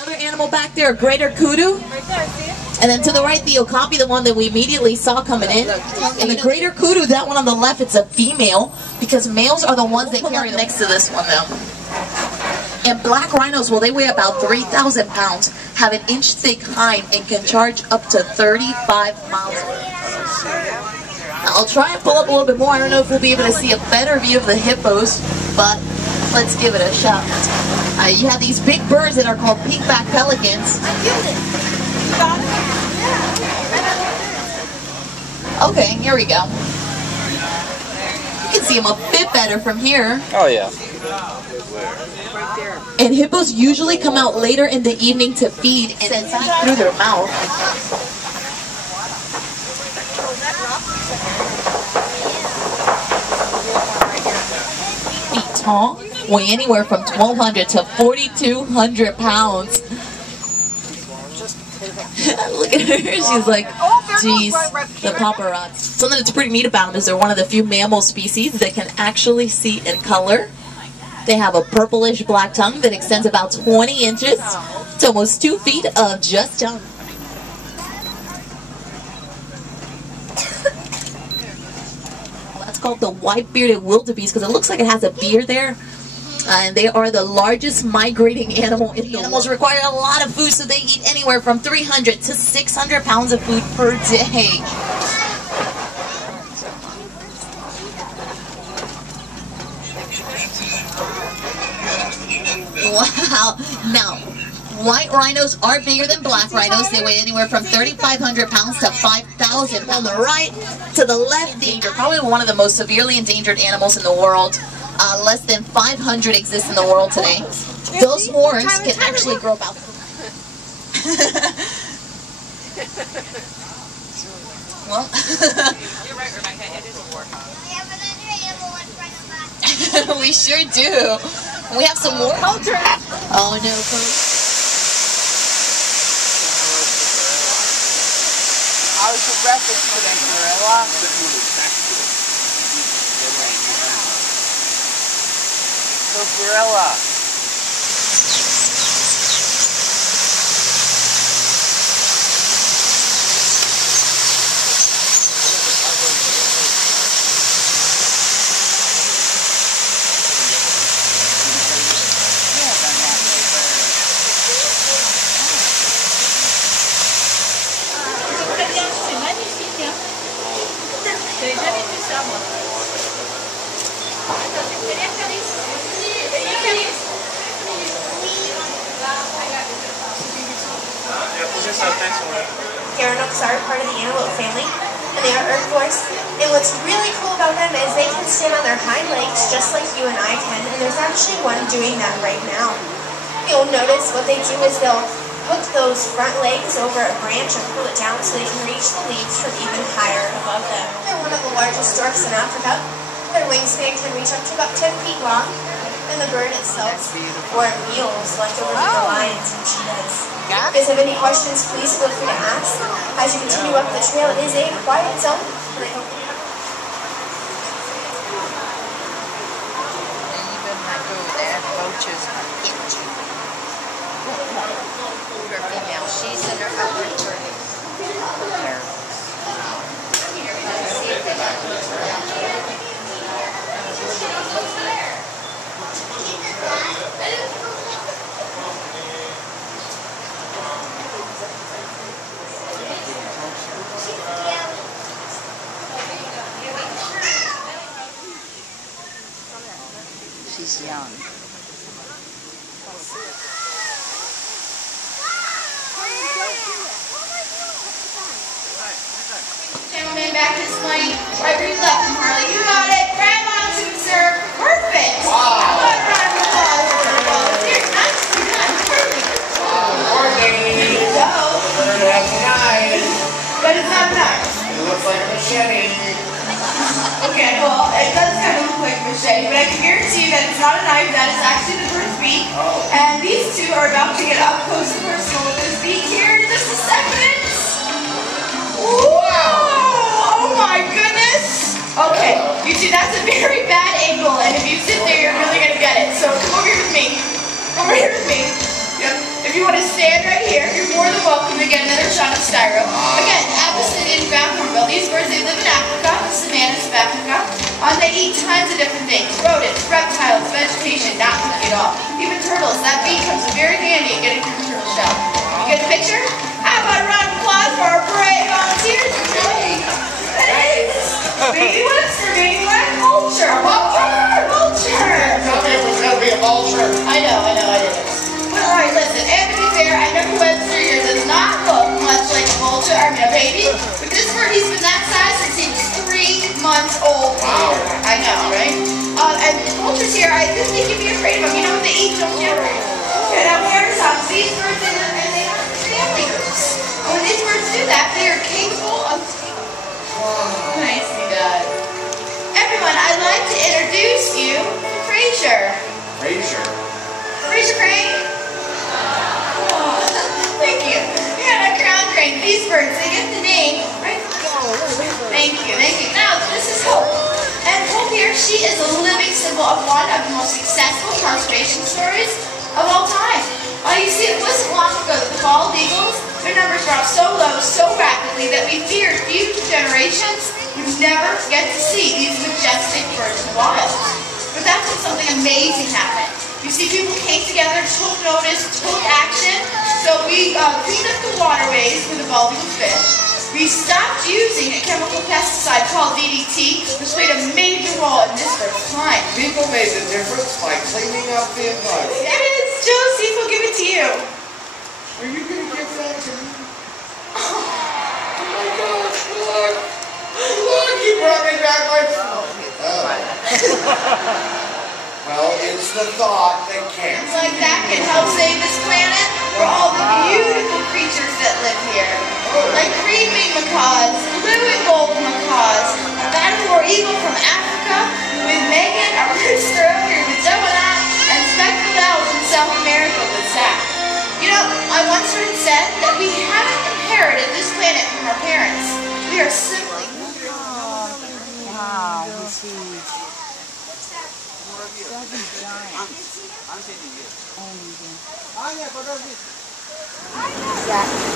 Another animal back there, a greater kudu. Right there, see it? And then to the right, Theo, copy the one that we immediately saw coming in. And the greater kudu, that one on the left, it's a female, because males are the ones that carry next to this one, though. And black rhinos, well, they weigh about 3,000 pounds, have an inch-thick hide, and can charge up to 35 miles. I'll try and pull up a little bit more. I don't know if we'll be able to see a better view of the hippos, but let's give it a shot. You have these big birds that are called pink-backed pelicans. I killed it. You got it? Okay, here we go. You can see them a bit better from here. Oh, yeah. Right there. And hippos usually come out later in the evening to feed and then feed through their mouth. Feet tall, weigh anywhere from 1,200 to 4,200 pounds. Look at her, she's like, geez, the paparazzi. Something that's pretty neat about them is they're one of the few mammal species that can actually see in color. They have a purplish black tongue that extends about 20 inches to almost 2 feet of just tongue. Well, that's called the white-bearded wildebeest because it looks like it has a beard there. And they are the largest migrating animal in the world. Animals require a lot of food, so they eat anywhere from 300 to 600 pounds of food per day. Wow. Now, white rhinos are bigger than black rhinos. They weigh anywhere from 3,500 pounds to 5,000. On the right to the left, they're probably one of the most severely endangered animals in the world. Less than 500 exist in the world today. Those horns can actually grow about... Well... You're right, Rebecca. It is a war. We sure do. We have some more. Oh no, folks. I was for breakfast today, gorilla. Go gorilla. Geronix are part of the antelope family, and they are herbivores. And what's really cool about them is they can stand on their hind legs just like you and I can, and there's actually one doing that right now. You'll notice what they do is they'll hook those front legs over a branch and pull it down so they can reach the leaves from even higher above them. They're one of the largest storks in Africa. Their wingspan can reach up to about 10 feet long, and the bird itself bore meals left over from the lions and cheetahs. If you guys have any questions, please feel free to ask. As you continue up the trail, it is a quiet zone, and I hope you have even might go there, roaches are itchy. Her female, she's in her upper 30s. She's young. Gentlemen, back this way. Right where you left him, Harley. You got it. Grab onto him, sir. Perfect. Wow. How about round of applause for her? Here, nicely done. Perfect. Morning. There you go. That's nice. But it's not nice. It looks like a machete. Okay, well, it does kind of look like a machete, but I can guarantee you that it's not a knife. That is actually the bird's beak. Oh. And these two are about to get up close and personal with this beak here in just a second. Whoa! Oh my goodness! Okay, you two, that's a very bad angle, and if you sit there, you're really gonna get it. So come over here with me. Over here with me. Yep. If you want to kangaroo. Again, Abyssinian ground hornbill. These birds, they live in Africa, the savannas of Africa. They eat tons of different things. Rodents, reptiles, vegetation, not to get off. Even turtles. That beak comes in very handy in getting through the turtle shell. You get a picture? How about a round of applause for our brave volunteers? Baby Webster, baby WYNK, vulture, vulture. Tell me it was going to be a vulture. I know, I didn't. But alright, listen, and to be fair, I know Webster here does not look much like a vulture, I mean a baby, but this bird, he's been that size since he was 3 months old. Wow. I know, right? And vultures here, I didn't think you'd be afraid of them. You know what they eat, don't you? And now here's these birds, they live in family groups. And when these birds do that, they are capable of nicely done. Everyone, I'd like to introduce you to Fraser. Fraser. Fraser Crane? Oh, thank you. Yeah, a crown crane. These birds, they get the name, right? Thank you, thank you. Now, this is Hope. And Hope here, she is a living symbol of one of the most successful conservation stories of all time. You see, it wasn't long ago that the bald eagles, their numbers dropped so low, so rapidly, that we feared future generations would never get to see these majestic birds in the wild. But that's when something amazing happened. You see, people came together, took notice, took action. So we cleaned up the waterways for the bald eagle fish. We stopped using a chemical pesticide called DDT, which played a major role in this bird's decline. People made the difference by cleaning up the environment. It is. Josie, we'll give it to you. Are you going to give that to me? Oh my gosh, look! Look, you brought me back my phone. Oh. Well, it's the thought that counts. It's like that can help save this planet for all the beautiful creatures that live here. Like creeping macaws, blue and gold macaws, a Matador eagle from Africa with Megan, a rooster over here with Joanna, and speckled owls in South America with Zach. You know, I once heard it said that we haven't inherited this planet from our parents. We are simply... Wow, he's huge. That's giant. I'm taking you. Exactly.